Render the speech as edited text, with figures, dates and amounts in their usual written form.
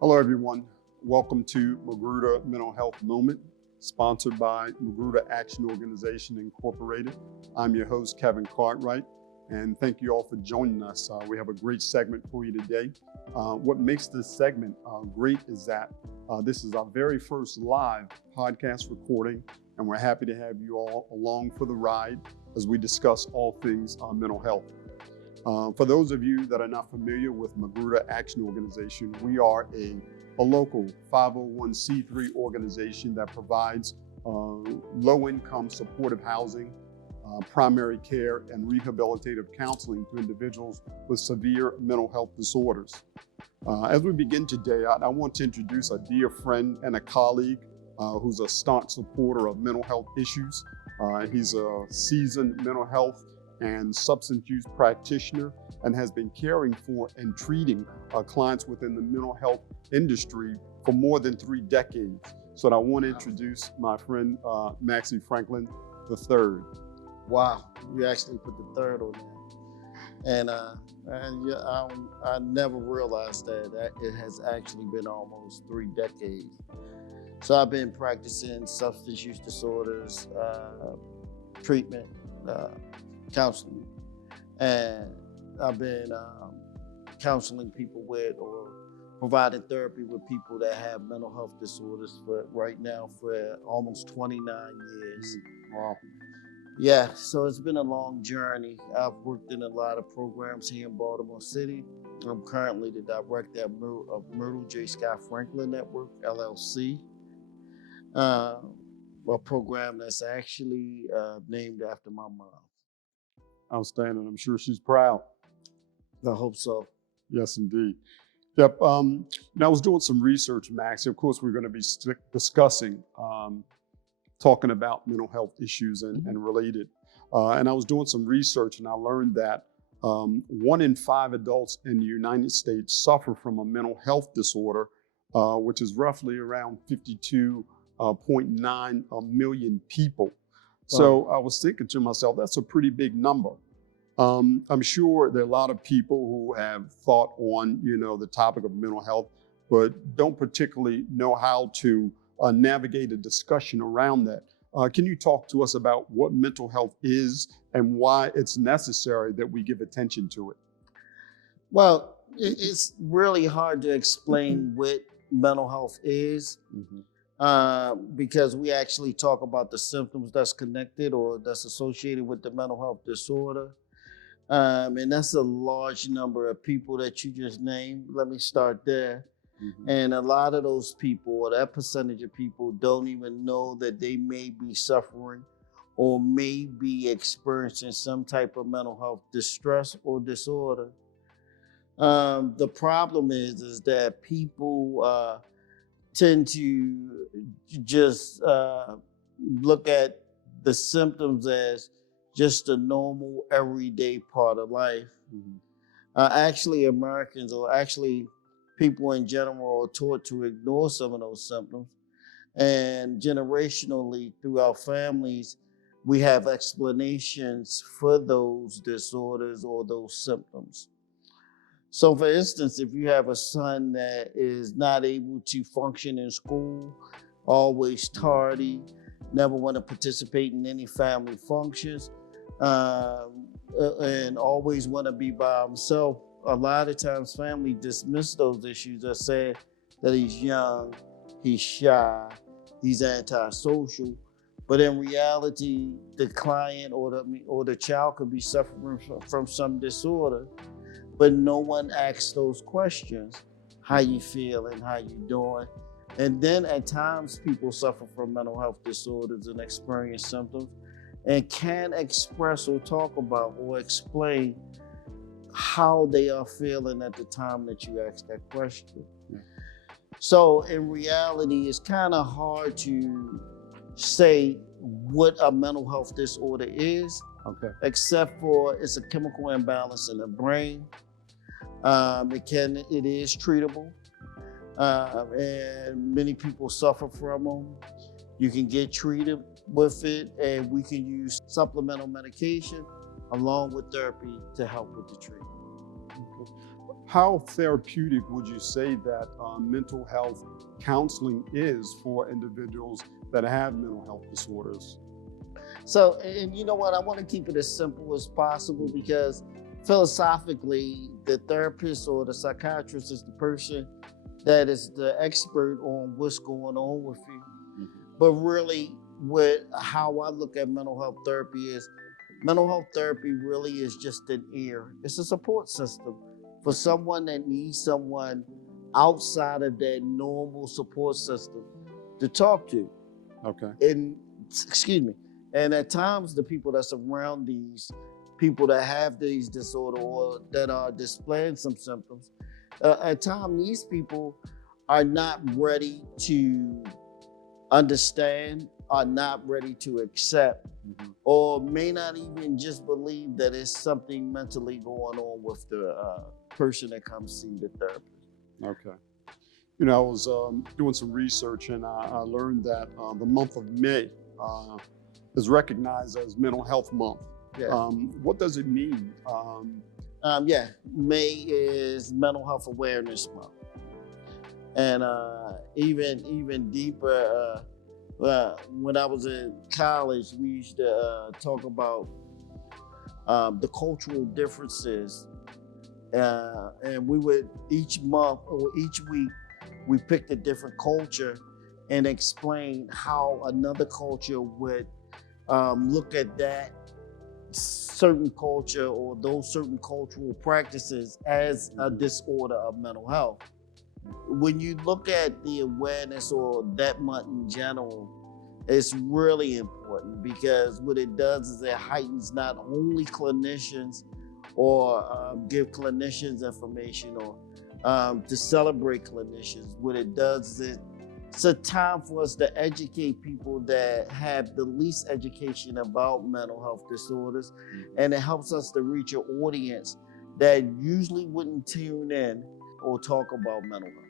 Hello, everyone. Welcome to Magruder Mental Health Moment, sponsored by Magruder Action Organization Incorporated. I'm your host, Kevin Cartwright, and thank you all for joining us. We have a great segment for you today. What makes this segment great is that this is our very first live podcast recording, and we're happy to have you all along for the ride as we discuss all things mental health. For those of you that are not familiar with Magruder Action Organization, we are a local 501c3 organization that provides low-income supportive housing, primary care, and rehabilitative counseling to individuals with severe mental health disorders. As we begin today, I want to introduce a dear friend and a colleague who's a staunch supporter of mental health issues. He's a seasoned mental health and substance use practitioner and has been caring for and treating clients within the mental health industry for more than 3 decades. So I want to introduce my friend, Maxie Franklin III. Wow, you actually put the third on there. And I never realized that it has actually been almost 3 decades. So I've been practicing substance use disorders, treatment, counseling, and I've been counseling people with or providing therapy with people that have mental health disorders for almost 29 years. Wow. Yeah, so it's been a long journey. I've worked in a lot of programs here in Baltimore City. I'm currently the director of Myrtle J. Scott Franklin Network, LLC, a program that's actually named after my mom. Outstanding. I'm sure she's proud. I hope so. Yes, indeed. Yep. Now I was doing some research, Max. Of course, we're going to be discussing, talking about mental health issues and related. And I was doing some research, and I learned that 1 in 5 adults in the United States suffer from a mental health disorder, which is roughly around 52.9 million people. So I was thinking to myself, that's a pretty big number. I'm sure there are a lot of people who have thought on, the topic of mental health, but don't particularly know how to navigate a discussion around that. Can you talk to us about what mental health is and why it's necessary that we give attention to it? Well, it's really hard to explain what mental health is. Because we actually talk about the symptoms that's connected or that's associated with the mental health disorder. And that's a large number of people that you just named. Let me start there. And a lot of those people, or that percentage of people, don't even know that they may be suffering or may be experiencing some type of mental health distress or disorder. The problem is that people tend to just look at the symptoms as just a normal everyday part of life. Actually, Americans, or actually people in general, are taught to ignore some of those symptoms. And generationally, through our families, we have explanations for those disorders or those symptoms. So for instance, if you have a son that is not able to function in school, always tardy, never want to participate in any family functions, and always want to be by himself, a lot of times family dismiss those issues or say that he's young, he's shy, he's antisocial. But in reality, the client or the child could be suffering from some disorder, but no one asks those questions. How you feeling? How you doing? And then at times people suffer from mental health disorders and experience symptoms and can't express or talk about or explain how they are feeling at the time that you ask that question. So in reality, it's kind of hard to say what a mental health disorder is, except for it's a chemical imbalance in the brain. It is treatable, and many people suffer from them. You can get treated with it, and we can use supplemental medication along with therapy to help with the treatment. How therapeutic would you say that mental health counseling is for individuals that have mental health disorders? So, and you know what? I want to keep it as simple as possible because philosophically, the therapist or the psychiatrist is the person that is the expert on what's going on with you. But really, what how I look at mental health therapy is mental health therapy really is just an ear. It's a support system for someone that needs someone outside of that normal support system to talk to. Okay. And excuse me. And at times, the people that's around these people that have these disorder or that are displaying some symptoms, at times these people are not ready to understand, are not ready to accept, or may not even just believe that it's something mentally going on with the person that comes see the therapist. Okay. You know, I was doing some research and I learned that the month of May is recognized as Mental Health Month. Yeah. What does it mean? May is Mental Health Awareness Month. And even deeper, when I was in college, we used to talk about the cultural differences. And we would each month or each week, we picked a different culture and explain how another culture would look at that certain culture or those certain cultural practices as a disorder of mental health. When you look at the awareness or that month in general, it's really important because what it does is it heightens not only clinicians or give clinicians information or to celebrate clinicians. What it does is it's a time for us to educate people that have the least education about mental health disorders, and it helps us to reach an audience that usually wouldn't tune in or talk about mental health.